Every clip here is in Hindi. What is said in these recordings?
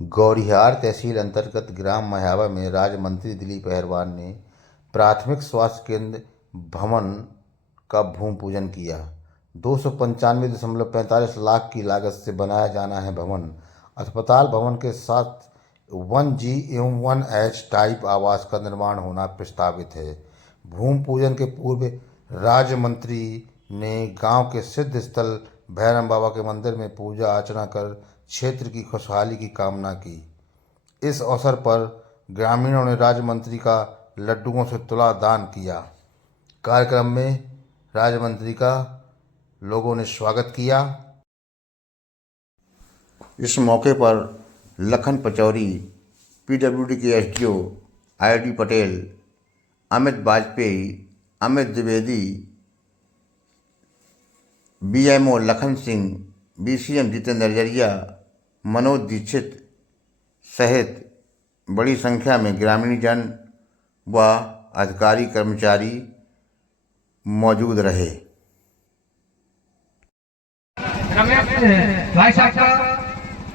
गौरिहार तहसील अंतर्गत ग्राम मह्यावा में राज्य मंत्री दिलीप अहिरवार ने प्राथमिक स्वास्थ्य केंद्र भवन का भूमि पूजन किया। 295.45 लाख की लागत से बनाया जाना है भवन। अस्पताल भवन के साथ 1G एवं 1H टाइप आवास का निर्माण होना प्रस्तावित है। भूमि पूजन के पूर्व राज्य मंत्री ने गांव के सिद्ध स्थल भैरम बाबा के मंदिर में पूजा अर्चना कर क्षेत्र की खुशहाली की कामना की। इस अवसर पर ग्रामीणों ने राज्य मंत्री का लड्डुओं से तुला दान किया। कार्यक्रम में राज्य मंत्री का लोगों ने स्वागत किया। इस मौके पर लखन पचौरी, PWD के SDO IIT Patel, Amit Vajpayee, Amit Dwivedi, BMO Lakhan Singh, BCM Jitendra जरिया, मनोज दीक्षित सहित बड़ी संख्या में ग्रामीण जन व अधिकारी कर्मचारी मौजूद रहे। रमेश भाई साहब का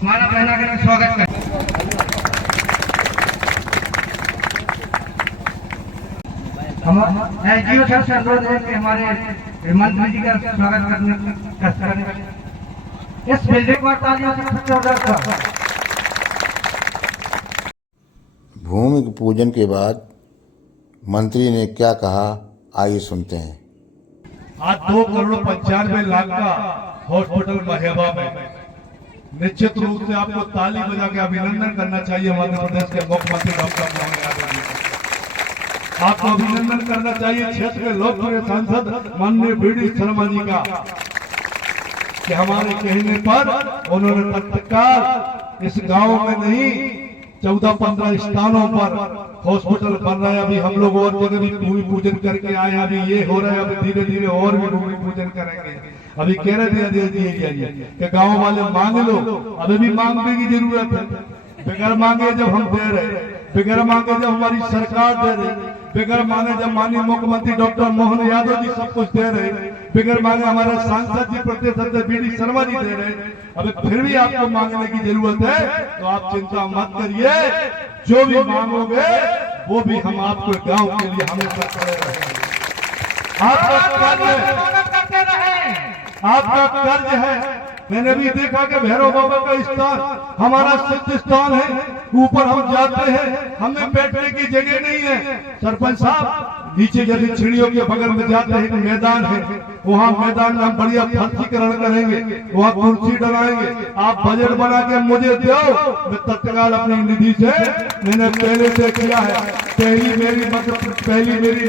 माला पहना कर स्वागत करें। हम SDO सर से अनुरोध है कि हमारे मंत्री जी का स्वागत करने इस बिल्डिंग पर तालियों से भूमि पूजन के बाद मंत्री ने क्या कहा, आइए सुनते हैं। आज 2,95,00,000 का हॉस्पिटल महेवा में निश्चित रूप से आपको ताली बजा के अभिनंदन करना चाहिए। मध्य प्रदेश के मुख्यमंत्री डॉक्टर मोहन यादव जी का आपको अभिनंदन करना चाहिए। क्षेत्र के लोकप्रिय सांसद माननीय BD शर्मा जी का कि हमारे कहने पर उन्होंने तत्काल इस गांव में नहीं 14-15 स्थानों पर हॉस्पिटल बन रहा है। अभी हम लोग और जगह भी भूमि पूजन करके आए। अभी ये हो रहा है, अभी धीरे धीरे और भी भूमि पूजन करेंगे। अभी कह रहे थे कि गांव वाले मांग लो, अभी भी मांगने की जरूरत है। बगैर मांगे जब हम दे रहे, बगैर मांगे जब हमारी सरकार दे रही, बगैर मांगे जब माननीय मुख्यमंत्री डॉक्टर मोहन यादव जी सब कुछ दे रहे, बगैर मांगे हमारे सांसद जी प्रदेश अध्यक्ष BD शर्मा जी दे रहे, अभी फिर भी आपको मांगने की जरूरत है तो आप चिंता मत करिए। जो भी मांगोगे वो भी हम आपको गांव के लिए हमेशा खड़े रहेंगे। आपका कर्ज है। मैंने भी देखा कि भैरव बाबा का स्थान हमारा सिद्ध स्थान है। ऊपर हम जाते हैं, हमें बैठने की जगह नहीं है। सरपंच साहब, नीचे जैसे चिड़ियों के बगल में जाते हैं तो मैदान है, वहाँ मैदान में हम बढ़िया फर्जीकरण करेंगे, वहाँ कुर्सी डलाएंगे। आप बजट बना के मुझे दो, मैं तत्काल अपनी निधि से, मैंने पहले से किया है, पहली मेरी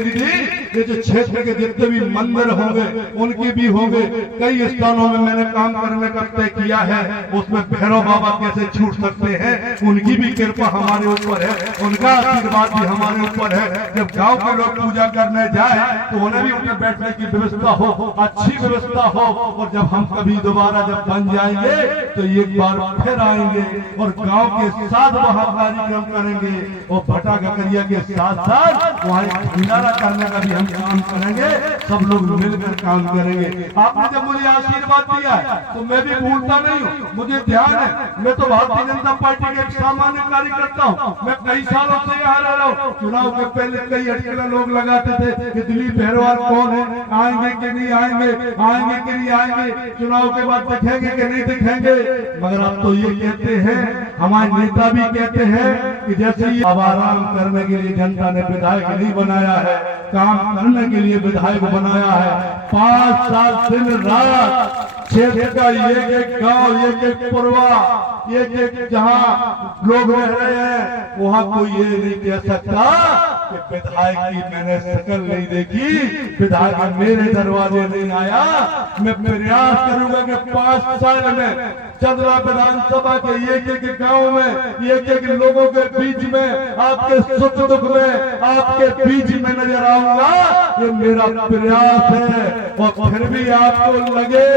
निधि ये जो क्षेत्र के जितने भी मंदिर होंगे उनकी भी होंगे। कई स्थानों में मैंने काम करने का तय किया है। उसमें भैरव बाबा कैसे छूट सकते हैं, उनकी भी कृपा हमारे ऊपर है, उनका आशीर्वाद भी हमारे ऊपर है। जब गांव के लोग पूजा करने जाए तो उन्हें भी उनके बैठने की व्यवस्था हो, अच्छी व्यवस्था हो। और जब हम कभी दोबारा जब बन जाएंगे तो एक बार फिर आएंगे और गांव के साथ वहां कार्यक्रम करेंगे और भटा गकरिया के साथ साथ वहाँ भंडारा करने का भी हम काम करेंगे। सब लोग मिलकर काम करेंगे। आपने जब मुझे आशीर्वाद दिया है तो मैं भी भूलता नहीं हूँ, मुझे ध्यान है। मैं तो भारतीय जनता पार्टी के एक सामान्य कार्यकर्ता हूँ। मैं कई सालों से यहाँ रह रहा हूँ। चुनाव के पहले कई अटकलें लोग लगाते थे कि दिलीप अहिरवार कौन है, आएंगे कि नहीं आएंगे, आएंगे कि नहीं आएंगे, चुनाव के बाद दिखेंगे कि नहीं दिखेंगे। मगर अब तो ये कहते हैं, हमारे नेता भी कहते हैं कि जैसे ही अब आराम करने के लिए जनता ने विधायक नहीं बनाया है, काम करने के लिए विधायक बनाया है। 5 साल दिन रात क्षेत्र का एक गांव, एक पुरवा, एक जहां लोग रह रहे हैं, वहां कोई ये नहीं कह सकता कि विधायक की मैंने शक्ल नहीं देखी, विधायक मेरे दरवाजे नहीं आया। मैं प्रयास करूंगा कि 5 साल में चंद्रा विधानसभा के एक गांव में, एक लोगों के बीच में, आपके सुख दुख में आपके बीच में नजर आऊंगा। ये मेरा प्रयास है। और फिर भी आपको लगे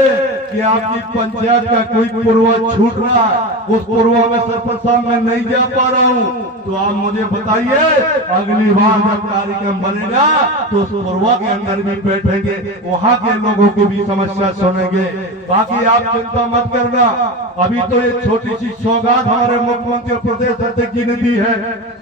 कि आपकी पंचायत का कोई पूर्व छूट रहा है, उस पूर्व में सरपंच साहब मैं नहीं जा पा रहा हूँ, तो आप मुझे बताइए अगली बार जब कार्यक्रम बनेगा तो उस पूर्व के अंदर भी बैठेंगे, वहाँ के लोगों की भी समस्या सुनेंगे। बाकी आप चिंता मत करना, अभी तो एक छोटी सी सौगात हमारे मुख्यमंत्री और प्रदेश अध्यक्ष जी ने दी है।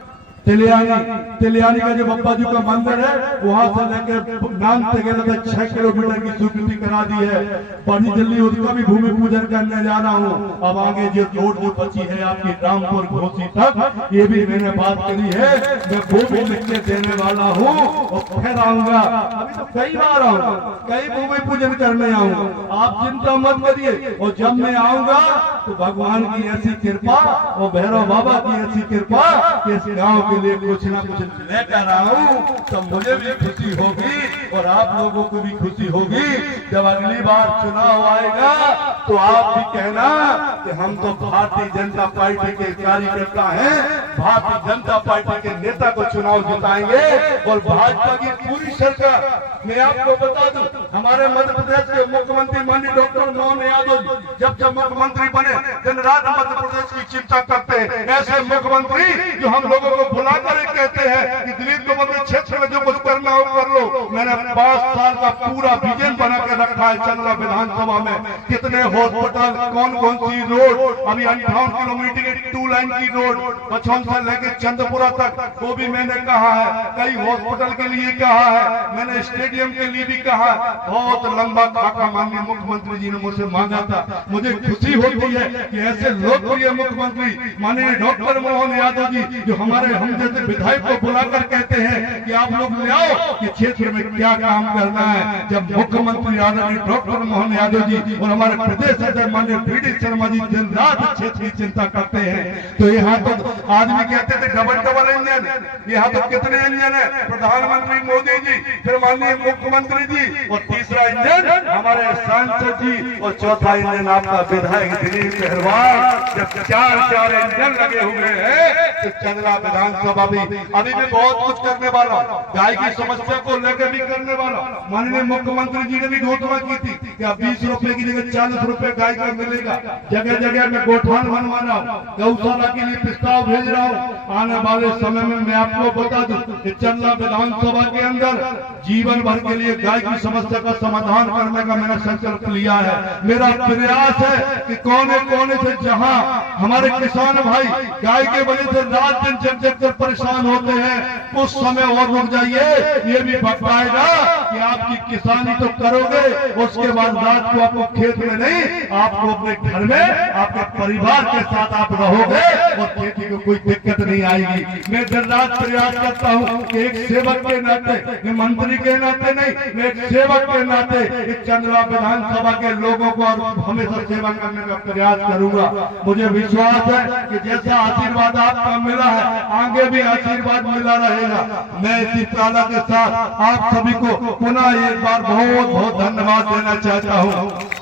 तिलियानी का जो बप्पा जी का मंदिर है वहां से लेकर नाम तक 6 किलोमीटर की स्वीकृति करा दी है। बड़ी जल्दी उसका भी भूमि पूजन करने जा रहा हूँ। अब आगे जो रोड जो बची है आपकी रामपुर घोसी तक, ये भी मैंने बात करी है, मैं वो भी लिख के देने वाला हूँ और फिर आऊंगा। अभी तो कई बार आऊंगा, कई भूमि पूजन करने आऊंगा, आप चिंता मत करिए। और जब मैं आऊंगा तो भगवान की ऐसी कृपा और भैरव बाबा की ऐसी कृपा कि इस गाँव के लिए कुछ ना कुछ लेकर आऊं, तो मुझे भी खुशी होगी और आप लोगों को भी खुशी होगी। जब अगली बार चुनाव आएगा तो आप भी कहना कि हम तो भारतीय जनता पार्टी के कार्यकर्ता हैं, भारतीय जनता पार्टी के नेता को चुनाव जिताएंगे और भाजपा की पूरी सरकार। मैं आपको बता दूं, हमारे मध्य प्रदेश के मुख्यमंत्री माननीय डॉक्टर मोहन यादव जब मुख्यमंत्री बने दिन रात मध्य प्रदेश की चिंता करते हैं। ऐसे मुख्यमंत्री जो हम लोगों को बुलाकर कहते हैं कि दिलीप को मध्य क्षेत्र में जो कुछ करना हो कर लो। मैंने 5 साल का पूरा विजन बना के रखा है चंद्रा विधानसभा में, कितने हॉस्पिटल, कौन कौन सी रोड, अभी 58 किलोमीटर की 2 लाइन की रोड बछौन से लेकर चंद्रपुरा तक, वो भी मैंने कहा है। कई हॉस्पिटल के लिए कहा है, मैंने स्टेडियम के लिए भी कहा। बहुत लंबा खाका माननीय मुख्यमंत्री जी ने मुझसे मांगा था। मुझे खुशी होती है कि ऐसे लोकप्रिय मुख्यमंत्री माननीय डॉक्टर मोहन यादव जी जो हमारे हम जैसे विधायक को बुलाकर कहते हैं कि आप लोग ले आओ कि क्षेत्र में क्या काम करना है। जब मुख्यमंत्री आदरणीय डॉक्टर मोहन यादव जी और हमारे प्रदेश अध्यक्ष माननीय बीडी शर्मा जी दिन रात क्षेत्र की चिंता करते हैं, तो यहाँ तो आदमी कहते थे डबल इंजन, यहाँ तो कितने इंजन है, प्रधानमंत्री मोदी जी, फिर माननीय मुख्यमंत्री जी, और तीसरा इंजन हमारे सांसद जी, और चौथा इंजन आपका विधायक दिलीप पहलवान। जब 4 इंजन लगे हुए हैं तो चंद्रा विधानसभा भी अभी भी बहुत कुछ करने वाला, गाय की समस्या को लेकर भी करने वाला। माननीय मुख्यमंत्री जी ने भी घोषणा की थी कि अब 20 रुपए की जगह 40 रुपए गाय का मिलेगा। जगह जगह में गोठान बनवाना, गौशाला के लिए प्रस्ताव भेज रहा हूँ। आने वाले समय में मैं आपको बता दूं कि चंद्रा विधानसभा के अंदर जीवन भर के लिए गाय की समस्या का समाधान करने का मैंने संकल्प लिया है। मेरा प्रयास है कि कोने कोने से जहां हमारे किसान भाई गाय के वजह से रात दिन जब परेशान होते हैं, उस समय और रुक जाइए। ये भी बताएगा कि आपकी किसानी तो करोगे, उसके बाद रात को आपको खेत में नहीं, आपको अपने घर में आपके परिवार के साथ आप रहोगे और खेती को कोई दिक्कत नहीं आएगी। मैं दिन रात प्रयास करता हूँ कि एक सेवक के नाते, मंत्री के नाते नहीं, मैं एक सेवक के नाते इस चंद्रा विधानसभा के लोगों को और हमेशा सेवा करने का प्रयास करूंगा। मुझे विश्वास है कि जैसा आशीर्वाद आपका मिला है आगे भी आशीर्वाद मिला रहेगा। मैं इसी प्रार्थना के साथ आप सभी को पुनः एक बार बहुत बहुत धन्यवाद देना चाहता हूँ।